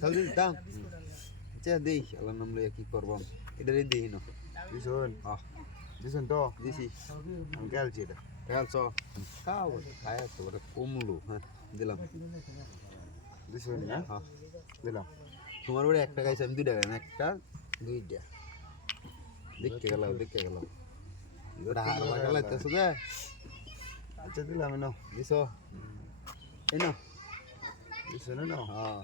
Southee দাম আচ্ছা দেই আল্লাহর নাম লইয়া কি করবাম এটারই দেই না দিছুন দিছুন তো দিছি আমি গেলছি এটা খেয়ালছ খাও খায় তো ওটা কমলো হ্যাঁ দিলাম দিছুন না হ্যাঁ দিলাম তোমার বাড়ি একটা খাইছে আমি 2 টাকা না একটা 2টা দেখতে গেলাম ওটা হারবা গেলাইতেছো দে আচ্ছা দিলাম না দিছ এই না দিছুন না হ্যাঁ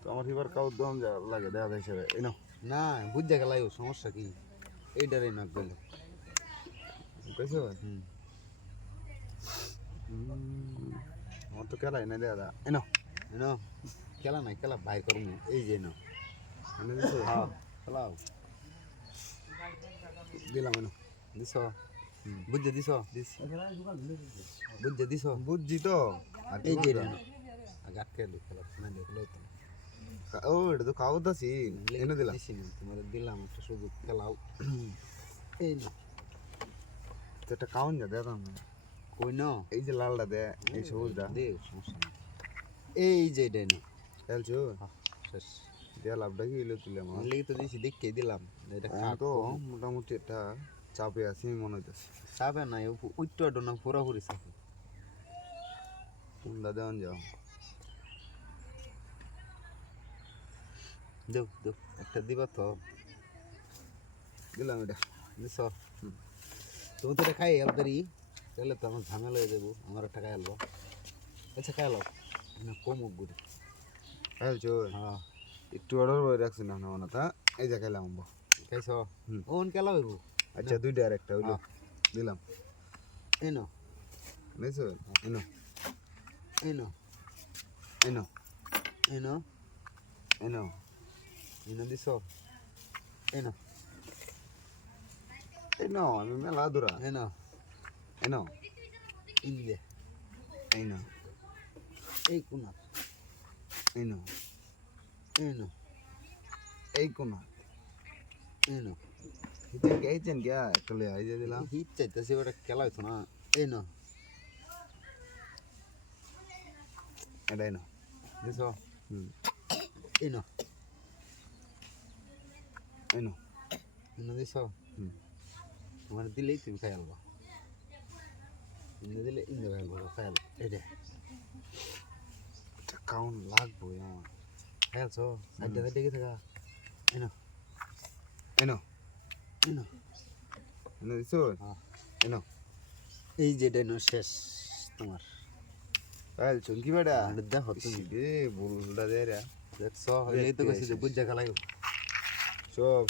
তো আমার এবার কাউ দম যা লাগে দেখা যায় হিসেবে এই না না বুঝতে গেলাই সমস্যা কি এইটারই না গেল কইছো হুম আমার তো খেলাই না দেখা দা এই না এনো খেলা নাই খেলা ভাই করমু এই যে না এনে দিছো হ্যাঁ খেলাও দিলাম না দিছ বুঝতে দিছ বুঝতে দিছ বুঝছি তো আর এই যে আগে আটকে খেলা না দেখলো তো ও এটা তো খাওয়া দাসি এনে দিলাম দিছি না তোমার দিলাম একটা সুযোগ খেলাও এই না তো এটা কাউন যা দেখলাম না কই না এই যে লালটা দে এই সবুজটা দে সমস্যা নেই এই যে এটা না খেলছো শেষ দিয়া লাভটা কি হইলো তুলে আমার লেগে তো দিছি দেখে দিলাম এটা তো মোটামুটি একটা চাপে আছি মনে হইতেছে সাবে না উইট্টো না পুরোপুরি সাবে কোনটা দেওয়ান যাও দেও একটা দিবা তো দিলাম এটা দিছ তুমি তো এটা খাই আলতারি তাহলে তো আমার ঝামেলা হয়ে যাবো আমার একটা খাই আলবা আচ্ছা খাই আলো না কম গুড়ি খেলছো হ্যাঁ একটু অর্ডার করে রাখছি না না তা এই যে খেলাম খাইছ ওন কেলা হইব আচ্ছা দুইটা আর একটা হইলো দিলাম এনো নিছো এনো এনো এনো এনো এনো এনো দিছ এনো এনো আমি মেলা দূরা এনো এনো ইলে এনো এই কোনা এনো এনো এই কোনা এনো হিচেন কে হিচেন কে একলে আই যে দিলাম হিট চাইতেছি ওটা খেলা হইতো না এনো এটা এনো দিছ হুম এনো এনো এনো দিছ হুম তোমার দিলেই তুমি খাই আলবা ইন্দে দিলে ইন্দে খাই আলবা খাই আলবা এটা কাউন লাগবো আমার খাই আলছো সাইডটা দেখে থাকা এনো এনো এনো এনো দিছো হ্যাঁ এনো এই যে ডেনো শেষ তোমার খেলছো কি বেটা দেখো তুমি রে বুলটা দে রে দেখছো এই তো কইছি যে বুঝা খেলাই সব